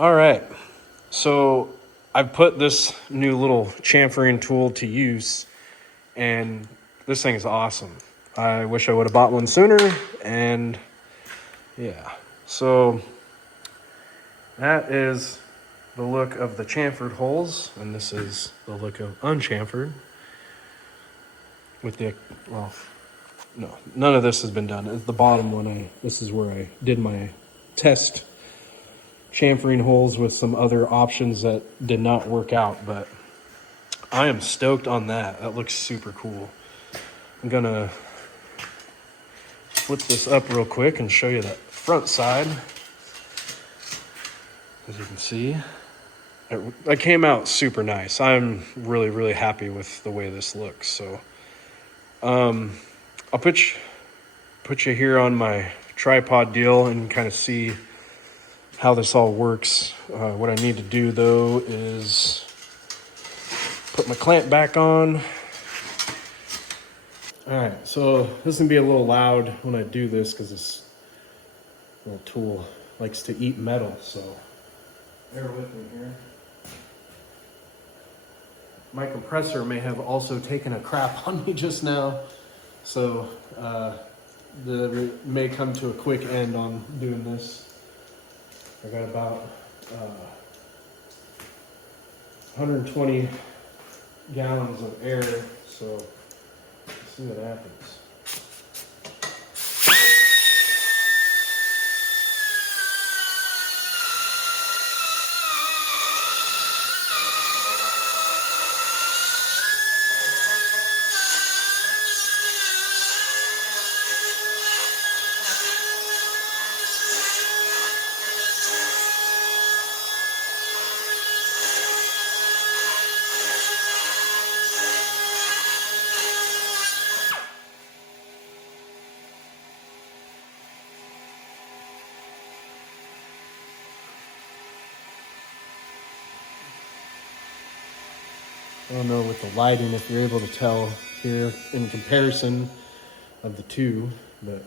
All right, so I've put this new little chamfering tool to use, and this thing is awesome. I wish I would have bought one sooner, and yeah. So that is the look of the chamfered holes, and this is the look of unchamfered. With the, well, no, none of this has been done. At the bottom one, this is where I did my test chamfering holes with some other options that did not work out, but I am stoked on that. That looks super cool. I'm gonna flip this up real quick and show you that front side. As you can see, it came out super nice. I'm really happy with the way this looks. So I'll put you here on my tripod deal and kind of see how this all works. What I need to do though is put my clamp back on. All right, so this is gonna be a little loud when I do this because this little tool likes to eat metal, so bear with me here. My compressor may have also taken a crap on me just now, so may come to a quick end on doing this. I got about 120 gallons of air, so let's see what happens. I don't know with the lighting if you're able to tell here in comparison of the two, but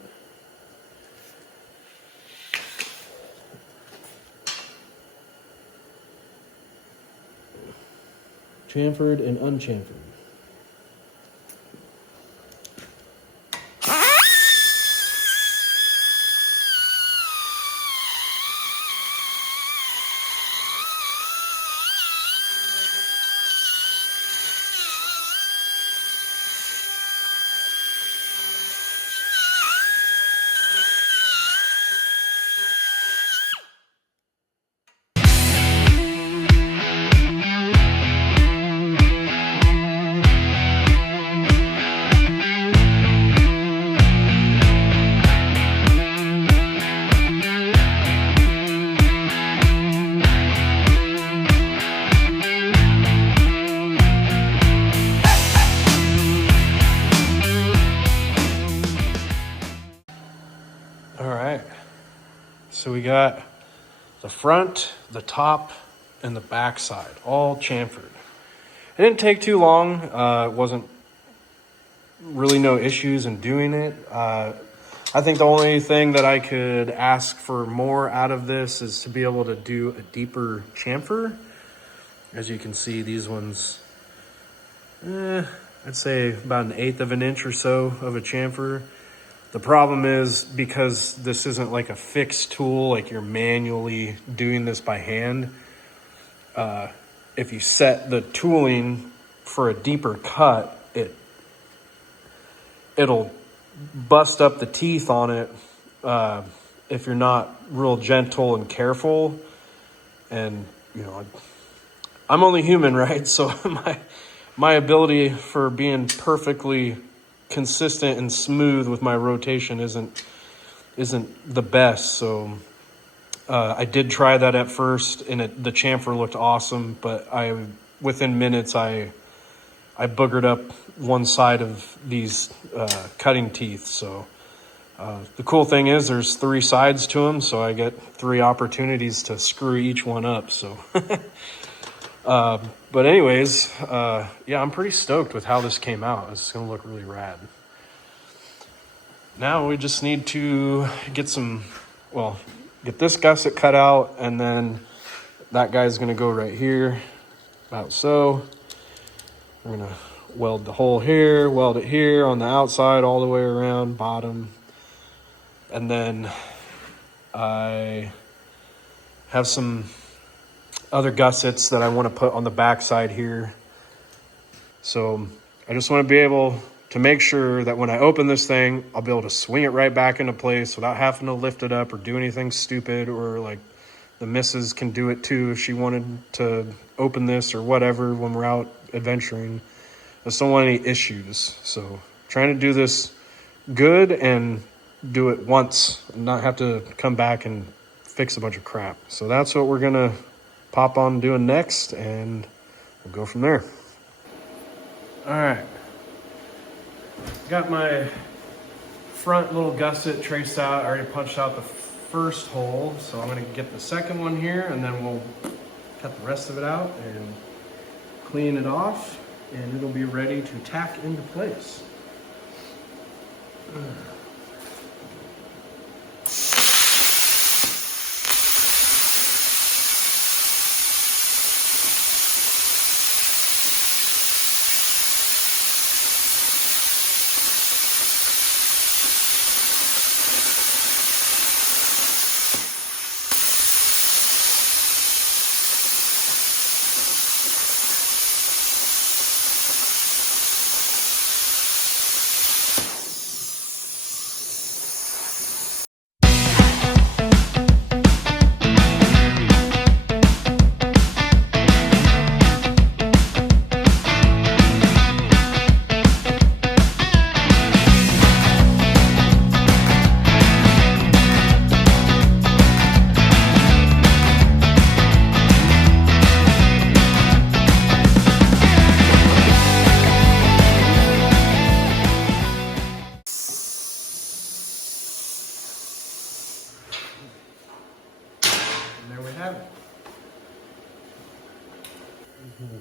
chamfered and unchamfered. So we got the front, the top, and the back side, all chamfered. It didn't take too long. It wasn't really no issues in doing it. I think the only thing that I could ask for more out of this is to be able to do a deeper chamfer. As you can see, these ones, I'd say about 1/8 of an inch or so of a chamfer. The problem is because this isn't like a fixed tool, like you're manually doing this by hand. If you set the tooling for a deeper cut, it'll bust up the teeth on it if you're not real gentle and careful. And you know, I'm only human, right? So my ability for being perfectly consistent and smooth with my rotation isn't the best. So I did try that at first, and the chamfer looked awesome, but within minutes I boogered up one side of these cutting teeth. So the cool thing is there's 3 sides to them, so I get 3 opportunities to screw each one up. So but anyways, yeah, I'm pretty stoked with how this came out. It's gonna look really rad. Now we just need to get this gusset cut out and then that guy's gonna go right here, about so. We're gonna weld the hole here, weld it here on the outside all the way around, bottom. And then I have some other gussets that I want to put on the back side here. So I just want to be able to make sure that when I open this thing, I'll be able to swing it right back into place without having to lift it up or do anything stupid, or like the missus can do it too if she wanted to open this or whatever when we're out adventuring. I just don't want any issues. So trying to do this good and do it once and not have to come back and fix a bunch of crap. So that's what we're gonna pop on doing next, and we'll go from there. All right, got my front little gusset traced out. I already punched out the first hole, so I'm gonna get the second one here, and then we'll cut the rest of it out and clean it off, and it'll be ready to tack into place.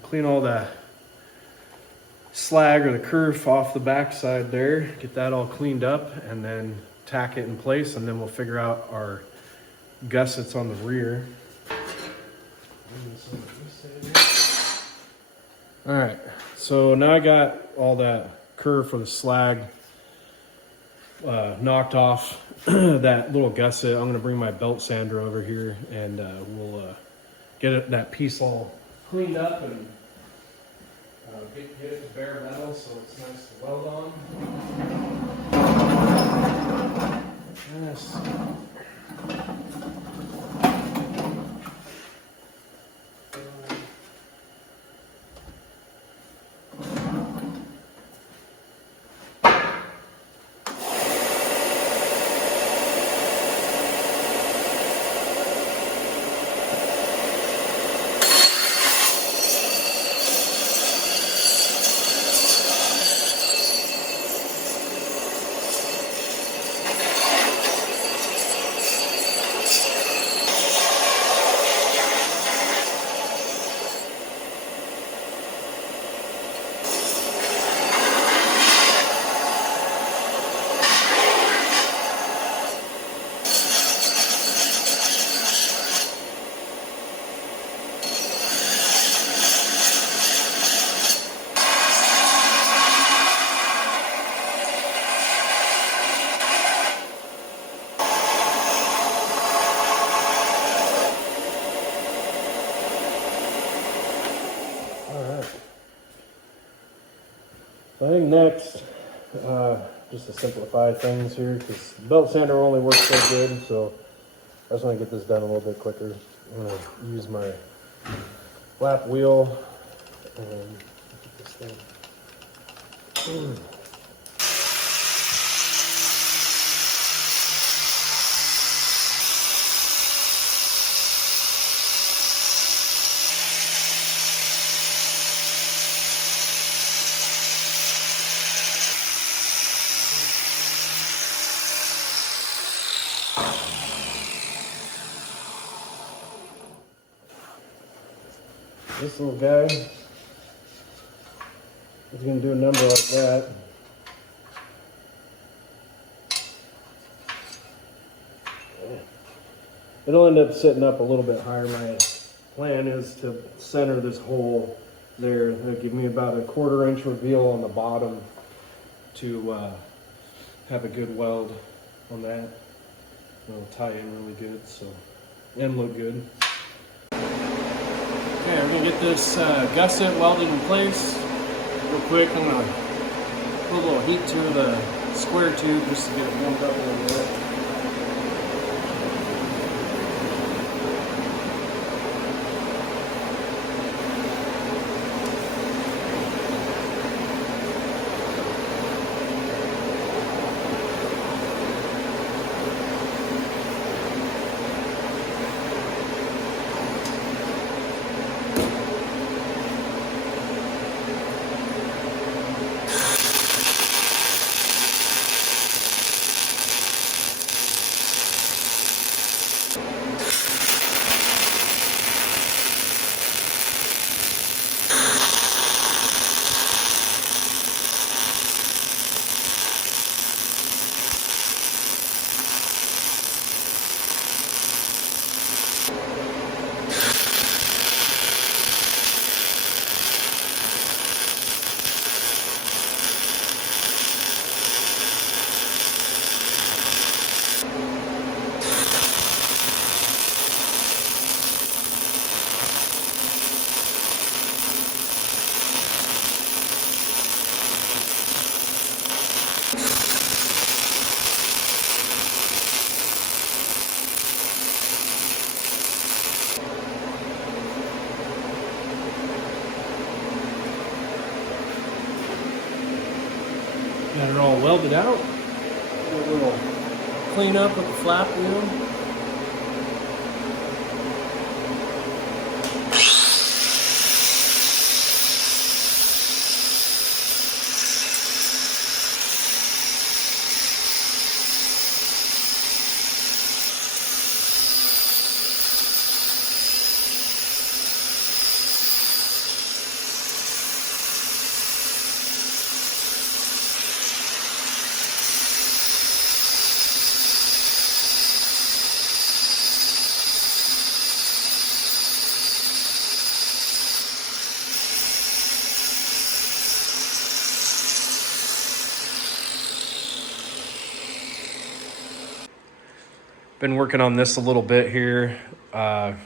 Clean all the slag or the kerf off the back side there, get that all cleaned up, and then tack it in place, and then we'll figure out our gussets on the rear. All right, so now I got all that kerf for the slag knocked off that little gusset. I'm gonna bring my belt sander over here, and we'll get that piece all cleaned up and get it to bare metal so it's nice to weld on. Yes. I think next, just to simplify things here, because the belt sander only works so good, so I just want to get this done a little bit quicker. I'm going to use my flap wheel and get this thing. This little guy is going to do a number like that. It'll end up sitting up a little bit higher. My Plan is to center this hole there. That'll give me about a 1/4 inch reveal on the bottom to have a good weld on that. It'll tie in really good, so, and look good. Okay, we're gonna get this gusset welded in place real quick. I'm gonna put a little heat to the square tube just to get it warmed up a little bit. Got it all welded out. Do a little clean up with the flap wheel. Been working on this a little bit here. This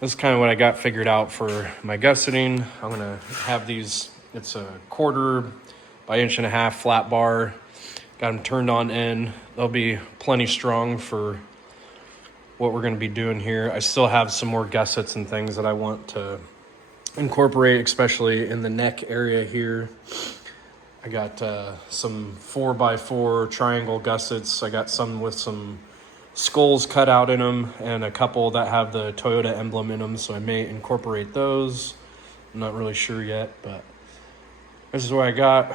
is kind of what I got figured out for my gusseting. I'm gonna have these, it's a 1/4 by 1.5 inch flat bar. Got them turned on end. They'll be plenty strong for what we're gonna be doing here. I still have some more gussets and things that I want to incorporate, especially in the neck area here. I got some 4x4 triangle gussets. I got some with some skulls cut out in them and a couple that have the Toyota emblem in them, so I may incorporate those. I'm not really sure yet, but this is what I got.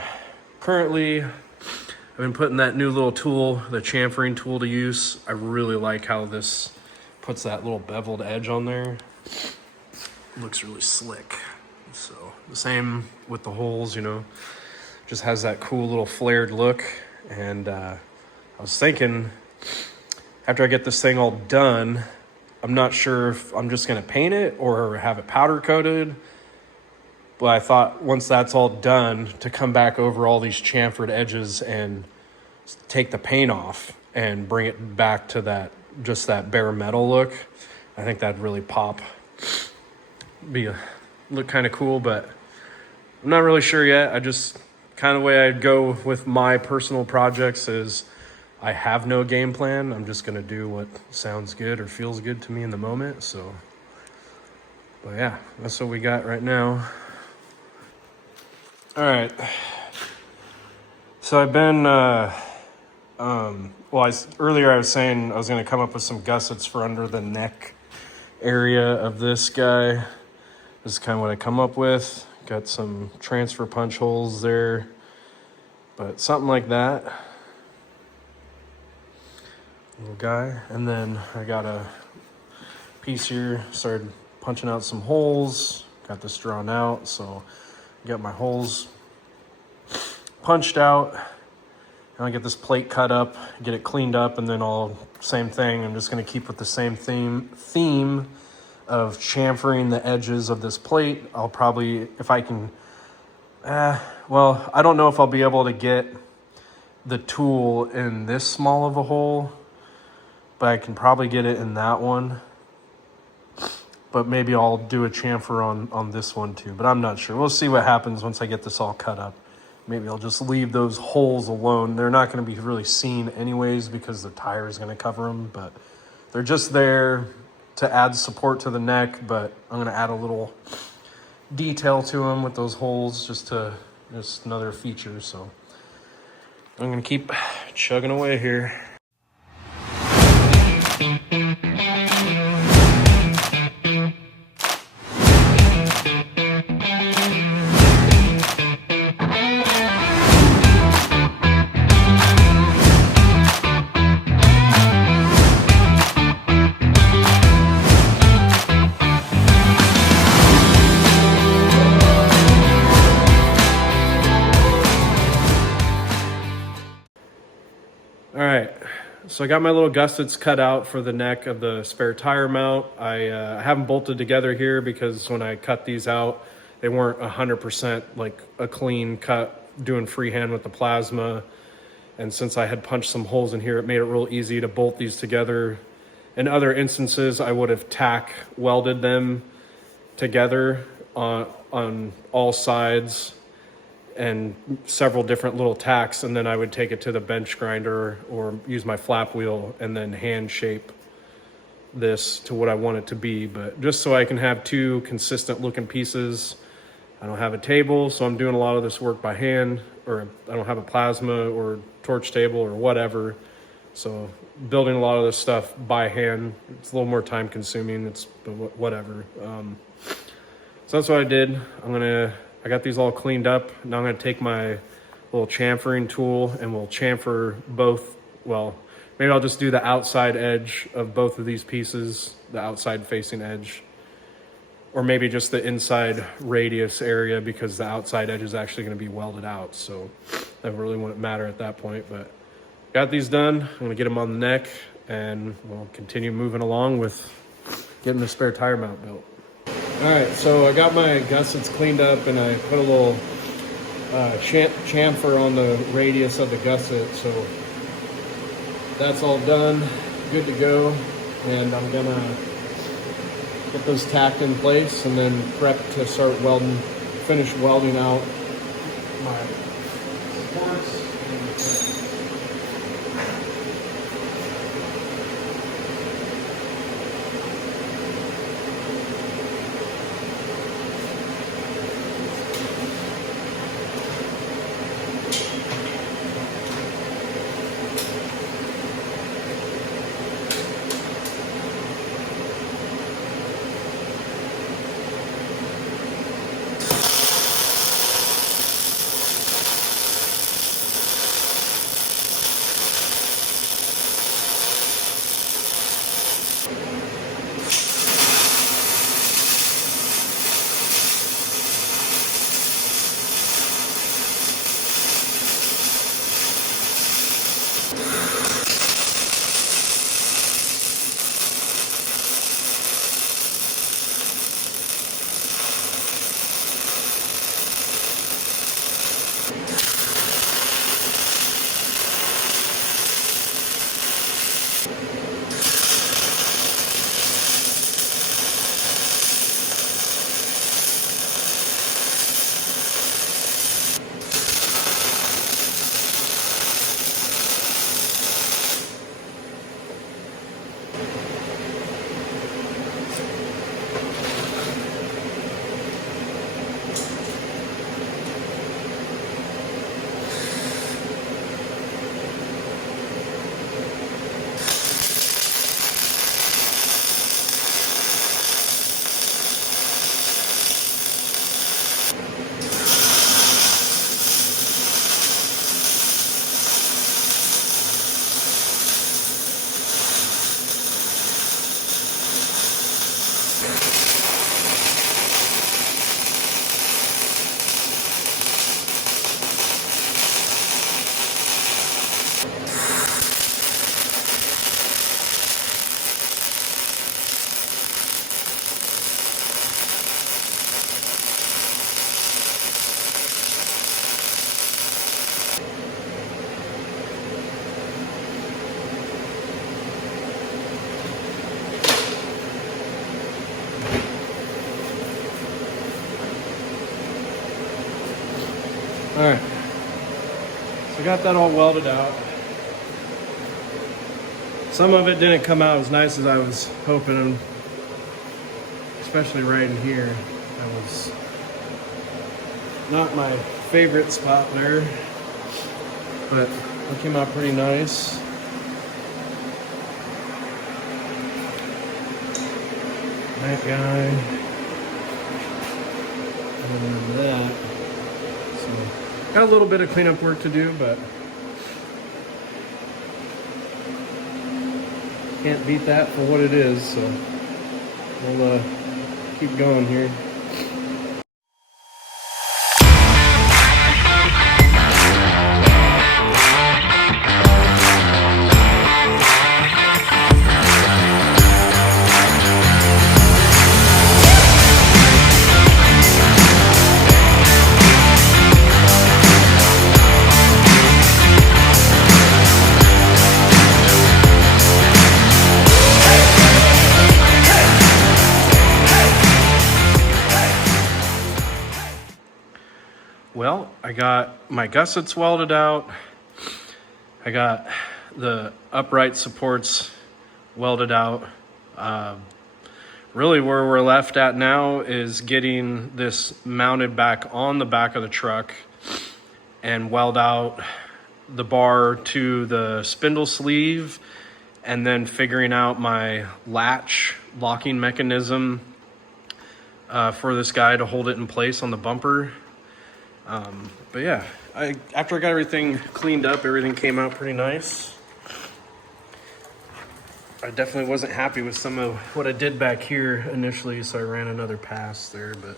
Currently, I've been putting that new little tool, the chamfering tool, to use. I really like how this puts that little beveled edge on there. It looks really slick. So the same with the holes, you know, just has that cool little flared look. And I was thinking, after I get this thing all done, I'm not sure if I'm just gonna paint it or have it powder coated. But I thought once that's all done, to come back over all these chamfered edges and take the paint off and bring it back to that, just that bare metal look. I think that'd really pop. Look kind of cool, but I'm not really sure yet. I just, kind of way I'd go with my personal projects is I have no game plan. I'm just gonna do what sounds good or feels good to me in the moment. So, but yeah, that's what we got right now. All right. So I've been, earlier I was saying I was gonna come up with some gussets for under the neck area of this guy. This is kind of what I come up with. Got some transfer punch holes there, but something like that. Little guy. And then I got a piece here, started punching out some holes, got this drawn out, so I got my holes punched out, and I get this plate cut up, get it cleaned up, and then same thing. I'm just gonna keep with the same theme of chamfering the edges of this plate. I'll probably, if I can, well, I don't know if I'll be able to get the tool in this small of a hole, but I can probably get it in that one. But maybe I'll do a chamfer on this one too, but I'm not sure. We'll see what happens once I get this all cut up. Maybe I'll just leave those holes alone. They're not going to be really seen anyways because the tire is going to cover them, but they're just there to add support to the neck. But I'm going to add a little detail to them with those holes, just another feature. So I'm going to keep chugging away here. All right, so I got my little gussets cut out for the neck of the spare tire mount. I have them bolted together here because when I cut these out, they weren't 100% like a clean cut doing freehand with the plasma. And since I had punched some holes in here, it made it real easy to bolt these together. In other instances, I would have tack welded them together on all sides and several different little tacks, and then I would take it to the bench grinder or use my flap wheel and then hand shape this to what I want it to be. But just so I can have two consistent looking pieces. I don't have a table, so I'm doing a lot of this work by hand, or I don't have a plasma or torch table or whatever. So building a lot of this stuff by hand, it's a little more time consuming, but whatever. So that's what I did. I got these all cleaned up. Now I'm gonna take my little chamfering tool and we'll chamfer both. Well, maybe I'll just do the outside edge of both of these pieces, the outside facing edge, or maybe just the inside radius area because the outside edge is actually gonna be welded out. So that really wouldn't matter at that point, but got these done. I'm gonna get them on the neck and we'll continue moving along with getting the spare tire mount built. All right, so I got my gussets cleaned up and I put a little chamfer on the radius of the gusset. So that's all done, good to go. And I'm gonna get those tacked in place and then prep to start finish welding out my supports. All right, so I got that all welded out. Some of it didn't come out as nice as I was hoping, especially right in here. That was not my favorite spot there, but it came out pretty nice. That guy, and that. So, got a little bit of cleanup work to do, but can't beat that for what it is, so we'll keep going here. Well, I got my gussets welded out. I got the upright supports welded out. Really where we're left at now is getting this mounted back on the back of the truck and weld out the bar to the spindle sleeve, and then figuring out my latch locking mechanism for this guy to hold it in place on the bumper. But yeah, after I got everything cleaned up, everything came out pretty nice. I definitely wasn't happy with some of what I did back here initially, so I ran another pass there, but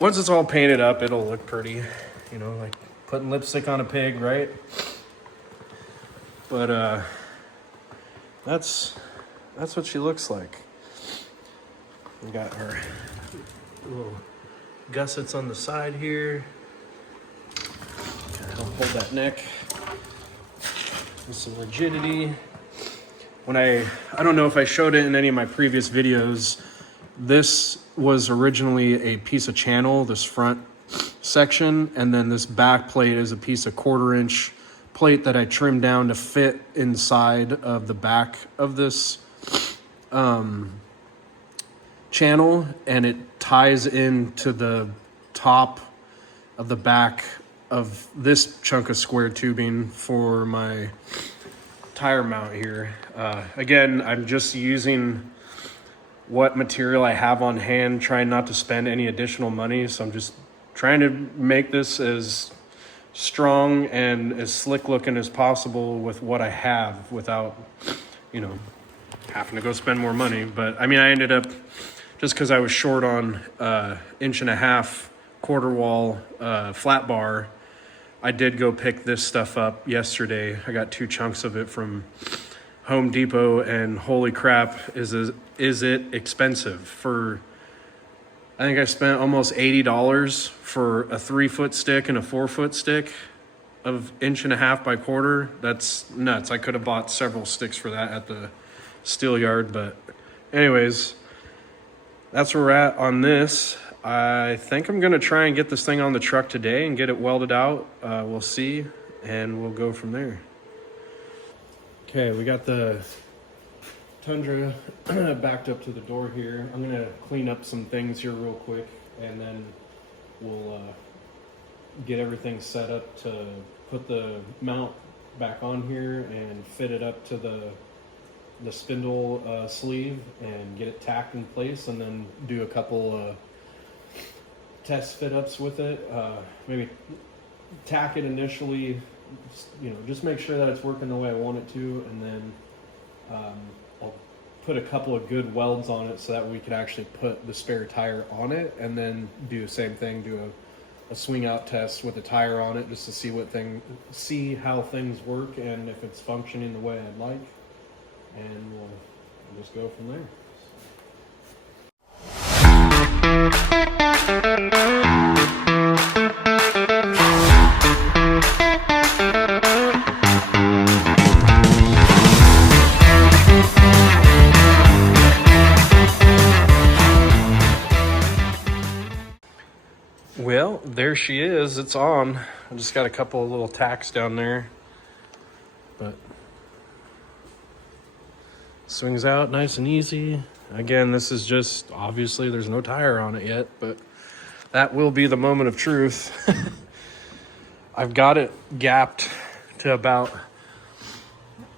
once it's all painted up, it'll look pretty, you know, like putting lipstick on a pig, right? But that's what she looks like. We got our little gussets on the side here. I'll hold that neck with some rigidity. When I don't know if I showed it in any of my previous videos, this was originally a piece of channel, this front section, and then this back plate is a piece of 1/4 inch plate that I trimmed down to fit inside of the back of this channel, and it ties into the top of the back of this chunk of square tubing for my tire mount here. Again, I'm just using what material I have on hand, trying not to spend any additional money, so I'm just trying to make this as strong and as slick looking as possible with what I have without, you know, having to go spend more money. But I mean, I ended up, just because I was short on 1.5 inch quarter wall flat bar, I did go pick this stuff up yesterday. I got 2 chunks of it from Home Depot, and holy crap, is it expensive. For, I think I spent almost $80 for a 3-foot stick and a 4-foot stick of 1.5 inch by 1/4. That's nuts. I could have bought several sticks for that at the steel yard, but anyways, that's where we're at on this. I think I'm gonna try and get this thing on the truck today and get it welded out. We'll see, and we'll go from there. Okay, we got the Tundra backed up to the door here. I'm gonna clean up some things here real quick, and then we'll get everything set up to put the mount back on here and fit it up to the spindle sleeve and get it tacked in place, and then do a couple test fit ups with it. Maybe tack it initially, you know, just make sure that it's working the way I want it to, and then I'll put a couple of good welds on it so that we could actually put the spare tire on it, and then do the same thing, do a swing out test with the tire on it, just to see how things work and if it's functioning the way I'd like, and we'll just go from there. Well, there she is. It's on. I just got a couple of little tacks down there, but swings out nice and easy. Again, this is just, obviously there's no tire on it yet, but that will be the moment of truth. I've got it gapped to about,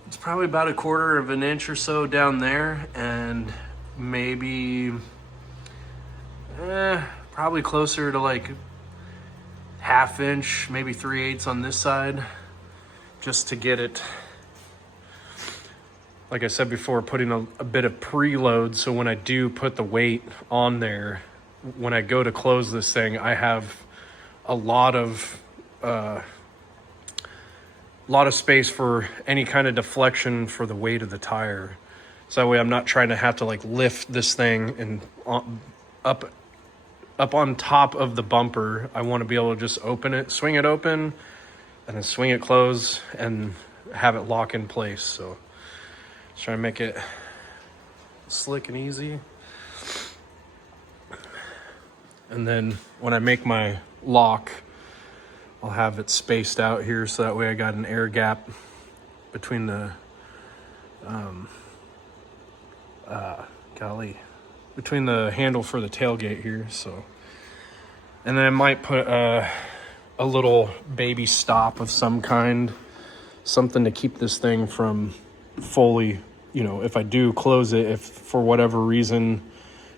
it's probably about 1/4 of an inch or so down there, and maybe probably closer to like 1/2 inch, maybe 3/8 on this side, just to get it, like I said before, putting a bit of preload, so when I do put the weight on there, when I go to close this thing, I have a lot of space for any kind of deflection for the weight of the tire. So that way I'm not trying to have to like lift this thing and up on top of the bumper. I want to be able to just open it, swing it open, and then swing it close and have it lock in place. So just trying to make it slick and easy. And then when I make my lock, I'll have it spaced out here, so that way I got an air gap between the between the handle for the tailgate here. So, and then I might put a little baby stop of some kind, something to keep this thing from fully, you know, if I do close it, if for whatever reason,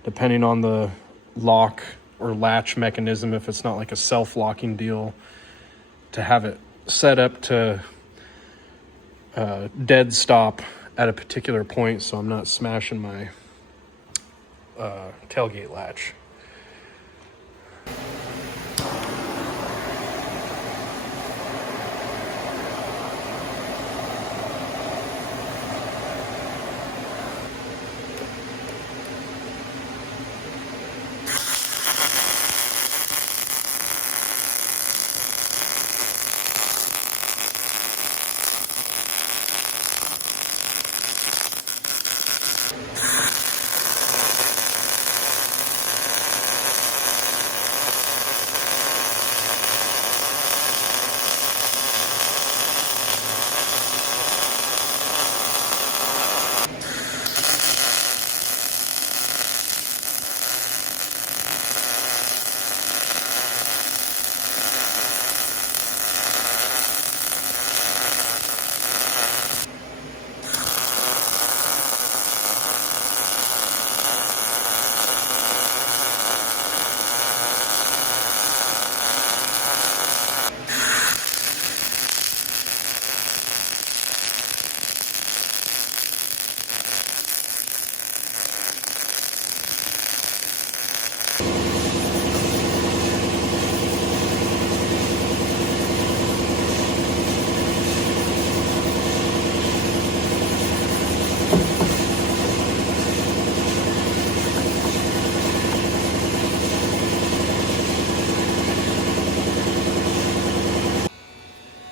depending on the lock or latch mechanism, if it's not like a self-locking deal, to have it set up to dead stop at a particular point, so I'm not smashing my tailgate latch.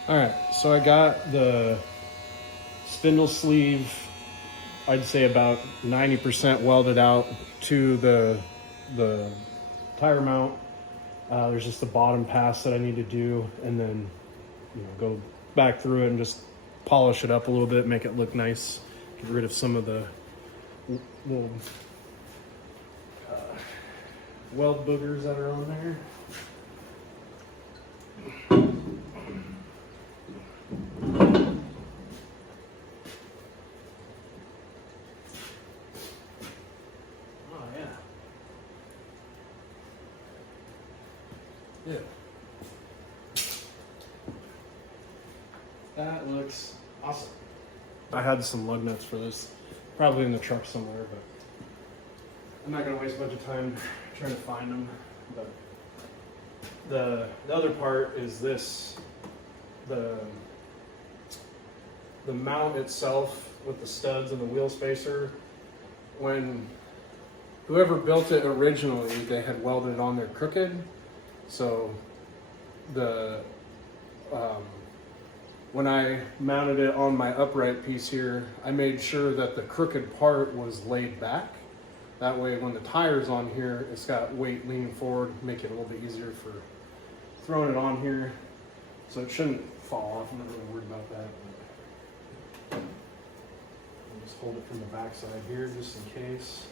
All right, so I got the spindle sleeve, I'd say about 90% welded out to the tire mount. There's just the bottom pass that I need to do, and then, you know, go back through it and just polish it up a little bit, make it look nice, get rid of some of the little weld boogers that are on there. Yeah. That looks awesome. I had some lug nuts for this, probably in the truck somewhere, but I'm not gonna waste a bunch of time trying to find them. But the other part is this, the mount itself with the studs and the wheel spacer. When whoever built it originally, they had welded it on there crooked. So when I mounted it on my upright piece here, I made sure that the crooked part was laid back That way when the tire's on here, it's got weight leaning forward, make it a little bit easier for throwing it on here. So it shouldn't fall off. I'm not really worried about that. But I'll just hold it from the back side here just in case.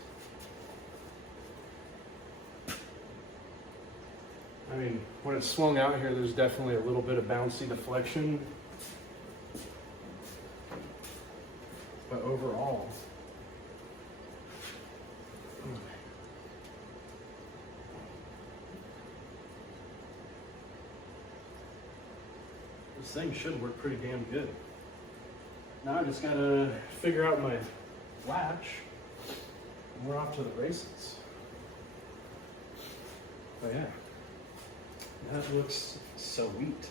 I mean, when it's swung out here, there's definitely a little bit of bouncy deflection. But overall, this thing should work pretty damn good. Now I just gotta figure out my latch, and we're off to the races. But yeah, that looks sweet.